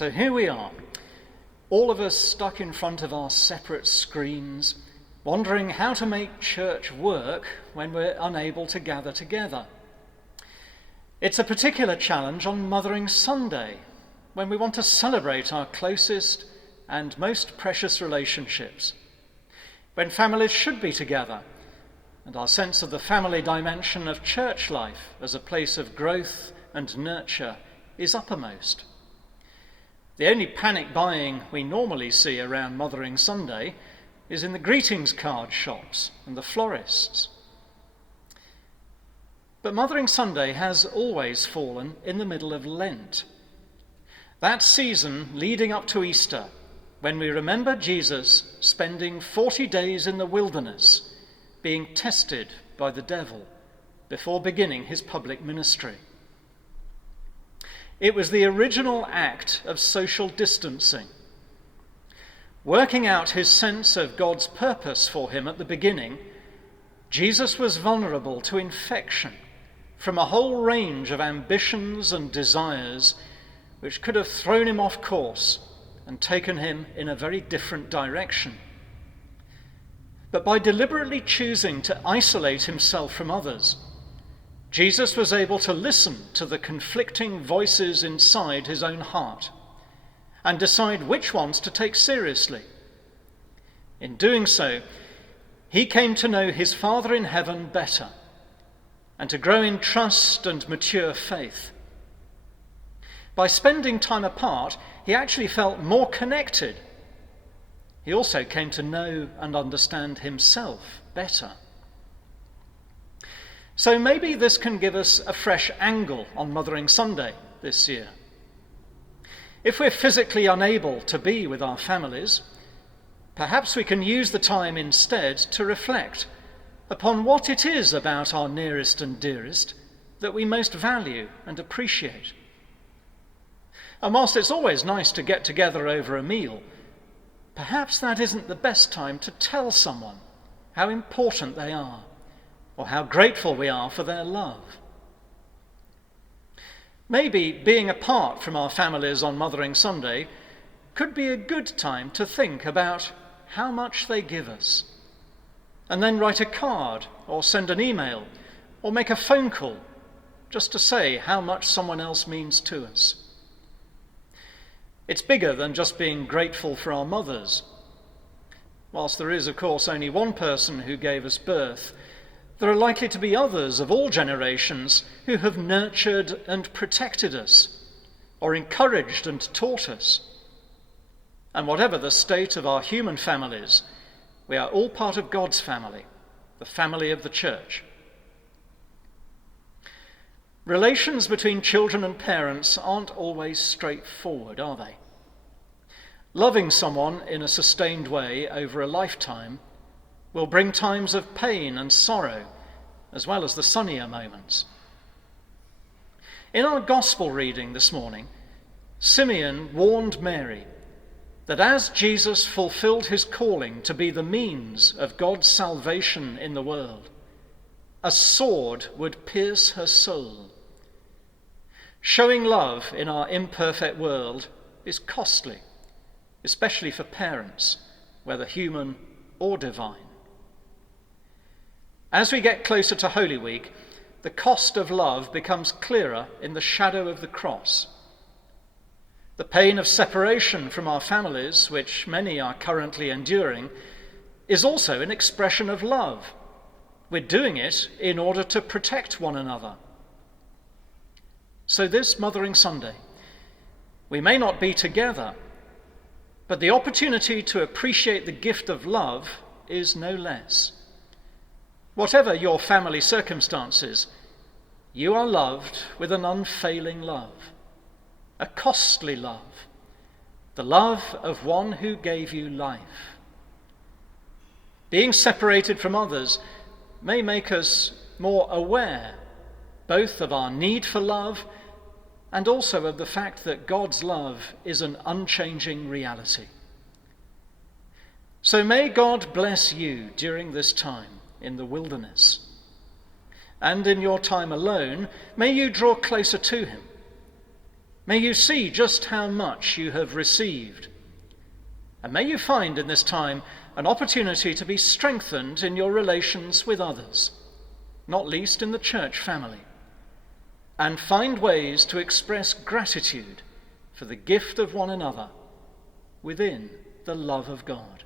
So here we are, all of us stuck in front of our separate screens, wondering how to make church work when we're unable to gather together. It's a particular challenge on Mothering Sunday, when we want to celebrate our closest and most precious relationships, when families should be together, and our sense of the family dimension of church life as a place of growth and nurture is uppermost. The only panic buying we normally see around Mothering Sunday is in the greetings card shops and the florists. But Mothering Sunday has always fallen in the middle of Lent, that season leading up to Easter, when we remember Jesus spending 40 days in the wilderness, being tested by the devil before beginning his public ministry. It was the original act of social distancing, working out his sense of God's purpose for him at the beginning. Jesus was vulnerable to infection from a whole range of ambitions and desires which could have thrown him off course and taken him in a very different direction. But by deliberately choosing to isolate himself from others, Jesus was able to listen to the conflicting voices inside his own heart and decide which ones to take seriously. In doing so, he came to know his Father in heaven better and to grow in trust and mature faith. By spending time apart, he actually felt more connected. He also came to know and understand himself better. So maybe this can give us a fresh angle on Mothering Sunday this year. If we're physically unable to be with our families, perhaps we can use the time instead to reflect upon what it is about our nearest and dearest that we most value and appreciate. And whilst it's always nice to get together over a meal, perhaps that isn't the best time to tell someone how important they are or how grateful we are for their love. Maybe being apart from our families on Mothering Sunday could be a good time to think about how much they give us, and then write a card or send an email or make a phone call just to say how much someone else means to us. It's bigger than just being grateful for our mothers. Whilst there is, of course, only one person who gave us birth, there are likely to be others of all generations who have nurtured and protected us, or encouraged and taught us. And whatever the state of our human families, we are all part of God's family, the family of the church. Relations between children and parents aren't always straightforward, are they? Loving someone in a sustained way over a lifetime will bring times of pain and sorrow, as well as the sunnier moments. In our gospel reading this morning, Simeon warned Mary that as Jesus fulfilled his calling to be the means of God's salvation in the world, a sword would pierce her soul. Showing love in our imperfect world is costly, especially for parents, whether human or divine. As we get closer to Holy Week, the cost of love becomes clearer in the shadow of the cross. The pain of separation from our families, which many are currently enduring, is also an expression of love. We're doing it in order to protect one another. So this Mothering Sunday, we may not be together, but the opportunity to appreciate the gift of love is no less. Whatever your family circumstances, you are loved with an unfailing love, a costly love, the love of one who gave you life. Being separated from others may make us more aware both of our need for love and also of the fact that God's love is an unchanging reality. So may God bless you during this time in the wilderness. And in your time alone, may you draw closer to him. May you see just how much you have received. And may you find in this time an opportunity to be strengthened in your relations with others, not least in the church family, and find ways to express gratitude for the gift of one another within the love of God.